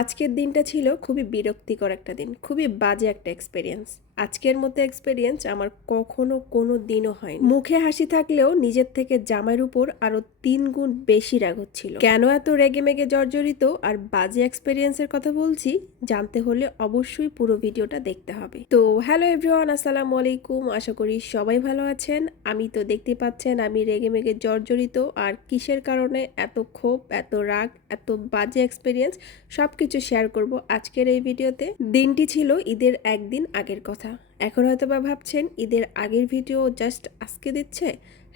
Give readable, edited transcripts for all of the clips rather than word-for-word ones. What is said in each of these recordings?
আজকের দিনটা ছিল খুবই বিরক্তিকর একটা দিন, খুবই বাজে একটা এক্সপেরিয়েন্স। আজকের মতো এক্সপেরিয়েন্স আমার কখনো কোনো দিনও হয়নি। মুখে হাসি থাকলেও নিজের থেকে জামাইয়ের উপর আরো 3 গুণ বেশি রাগ হচ্ছিল। কেন এত রেগে মেগে জর্জরিত আর বাজে এক্সপেরিয়েন্সের কথা বলছি জানতে হলে অবশ্যই পুরো ভিডিওটা দেখতে হবে। তো হ্যালো এভরিওয়ান, আসসালামু আলাইকুম। আশা করি সবাই ভালো আছেন। আমি তো দেখতে পাচ্ছেন আমি রেগে মেগে জর্জরিত। আর কিসের কারণে এত ক্ষোভ, এত রাগ, এত বাজে এক্সপেরিয়েন্স সবকিছু শেয়ার করব আজকের এই ভিডিওতে। দিনটি ছিল ঈদের একদিন আগের কথা। এখন হয়তো বা ভাবছেন ঈদের আগের ভিডিও জাস্ট আজকে দিচ্ছে।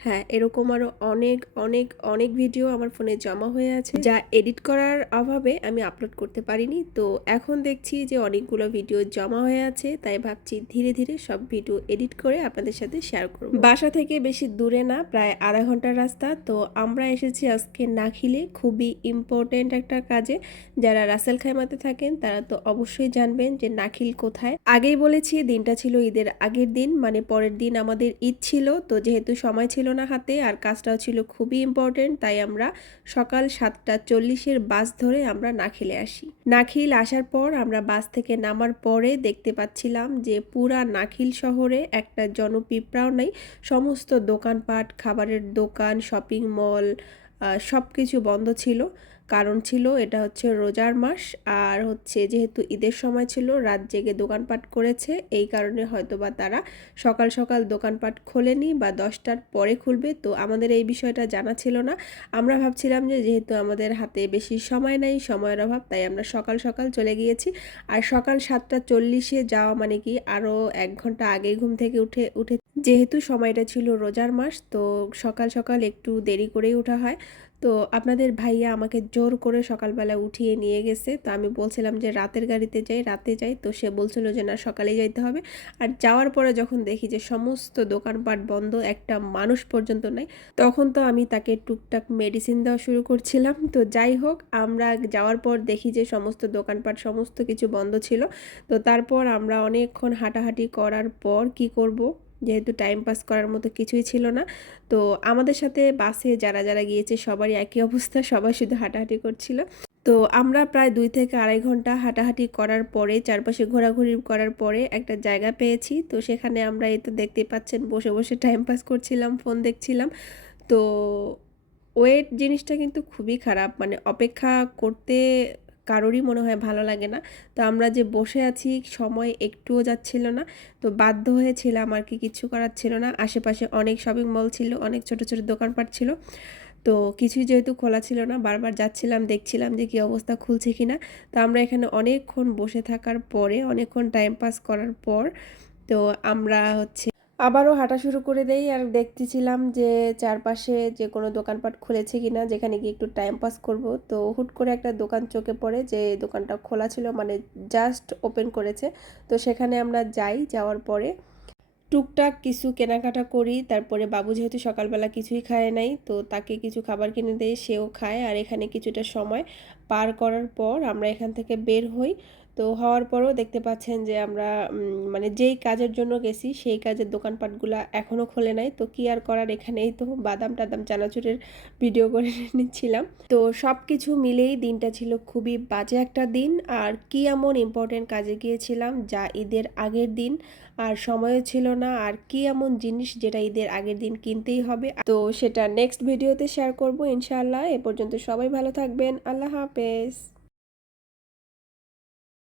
হ্যাঁ, এরকম আরো অনেক অনেক অনেক ভিডিও আমার ফোনে জমা হয়ে আছে, যা এডিট করার অভাবে আমি আপলোড করতে পারিনি। তো এখন দেখছি যে অনেকগুলো ভিডিও জমা হয়ে আছে, তাই ভাবছি ধীরে ধীরে সব ভিডিও এডিট করে আপনাদের সাথে শেয়ার করব। বাসা থেকে বেশি দূরে না, প্রায় আধা ঘন্টার রাস্তা। তো আমরা এসেছি আজকে নাখিলে, খুবই ইম্পর্টেন্ট একটা কাজে। যারা রাসেল খাইমাতে থাকেন তারা তো অবশ্যই জানবেন যে নাখিল কোথায়। আগেই বলেছি দিনটা ছিল ঈদের আগের দিন, মানে পরের দিন আমাদের ঈদ ছিল। তো যেহেতু সময় ছিল না হাতে আর কাজটাও ছিল খুবই ইম্পর্টেন্ট, তাই আমরা সকাল 7:40-এর বাস ধরে আমরা নাখিলে আসি। নাখিল আসার পর আমরা বাস থেকে নামার পরে দেখতে পাচ্ছিলাম যে পুরা নাখিল শহরে একটা জনপিঁপড়াও নাই। সমস্ত দোকানপাট, খাবারের দোকান, শপিং মল সব কিছু বন্ধ ছিল। কারণ ছিল এটা হচ্ছে রোজার মাস, আর হচ্ছে যেহেতু ঈদের সময় ছিল রাত জেগে দোকানপাট করেছে, এই কারণে হয়তোবা তারা সকাল সকাল দোকানপাট খোলেনি বা 10টার পরে খুলবে। তো আমাদের এই বিষয়টা জানা ছিল না। আমরা ভাবছিলাম যে যেহেতু আমাদের হাতে বেশি সময় নাই, সময়ের অভাব, তাই আমরা সকাল সকাল চলে গিয়েছি। আর সকাল 7:40-এ যাওয়া মানে কি আরও 1 ঘন্টা আগে ঘুম থেকে উঠে যেহেতু সময়টা ছিল রোজার মাস, তো সকাল সকাল একটু দেরি করেই ওঠা হয়। তো আপনাদের ভাইয়া আমাকে জোর করে সকালবেলা উঠিয়ে নিয়ে গেছে। তো আমি বলছিলাম যে রাতের গাড়িতে যাই, রাতে যাই। তো সে বলছিল যে না, সকালেই যাইতে হবে। আর যাওয়ার পরে যখন দেখি যে সমস্ত দোকানপাট বন্ধ, একটা মানুষ পর্যন্ত নাই, তখন তো আমি তাকে টুকটাক মেডিসিন দেওয়া শুরু করছিলাম। তো যাই হোক, আমরা যাওয়ার পর দেখি যে সমস্ত দোকানপাট সমস্ত কিছু বন্ধ ছিল। তো তারপর আমরা অনেকক্ষণ হাঁটাহাঁটি করার পর কি করব, যেহেতু টাইম পাস করার মতো কিছুই ছিল না। তো আমাদের সাথে বাসে যারা যারা গিয়েছে সবারই একই অবস্থা, সবাই শুধু হাঁটাহাঁটি করছিল। তো আমরা প্রায় 2 থেকে আড়াই ঘন্টা হাঁটাহাঁটি করার পরে, চারপাশে ঘোরাঘুরি করার পরে একটা জায়গা পেয়েছি। তো সেখানে আমরা এই তো দেখতেই পাচ্ছেন বসে বসে টাইম পাস করছিলাম, ফোন দেখছিলাম। তো ওয়েট জিনিসটা কিন্তু খুবই খারাপ, মানে অপেক্ষা করতে কারোরই মনে হয় ভালো লাগে না। তো আমরা যে বসে আছি, সময় একটুও যাচ্ছিল না। তো বাধ্য হয়েছিলাম আর কি, কিছু করার ছিল না। আশেপাশে অনেক শপিং মল ছিল, অনেক ছোট ছোট দোকানপাট ছিল। তো কিছুই যেহেতু খোলা ছিল না, বারবার যাচ্ছিলাম, দেখছিলাম যে কী অবস্থা, খুলছে কিনা। তো আমরা এখানে অনেকক্ষণ বসে থাকার পরে, অনেকক্ষণ টাইম পাস করার পর, তো আমরা হচ্ছে আবারও হাঁটা শুরু করে দেই। আর দেখতেছিলাম যে চারপাশে যে কোনো দোকানপাট খুলেছে কিনা, যেখানে গিয়ে একটু টাইম পাস করব। তো হুট করে একটা দোকান চোখে পড়ে, যে দোকানটা খোলা ছিল, মানে জাস্ট ওপেন করেছে। তো সেখানে আমরা যাই, যাওয়ার পরে টুকটাক কিছু কেনাকাটা করি। তারপরে বাবু যেহেতু সকালবেলা কিছুই খায় নাই, তো তাকে কিছু খাবার কিনে দেয়, সেও খায়। আর এখানে কিছুটা সময় পার করার পর আমরা এখান থেকে বের হই। তো হওয়ার পরও দেখতে পাচ্ছেন যে আমরা মানে যেই কাজের জন্য গেছি সেই কাজের দোকানপাটগুলো এখনও খোলে নাই। তো কি আর করার, এখানেই তো বাদাম টাদাম চানাচুরের ভিডিও করে নিচ্ছিলাম। তো সব কিছু মিলেই দিনটা ছিল খুবই বাজে একটা দিন। আর কি এমন ইম্পর্টেন্ট কাজে গিয়েছিলাম যা ঈদের আগের দিন, আর সময়ও ছিল না। আর কি এমন জিনিস যেটা ঈদের আগের দিন কিনতেই হবে, তো সেটা নেক্সট ভিডিওতে শেয়ার করব ইনশাআল্লাহ। এ পর্যন্ত সবাই ভালো থাকবেন। আল্লাহ হাফেজ।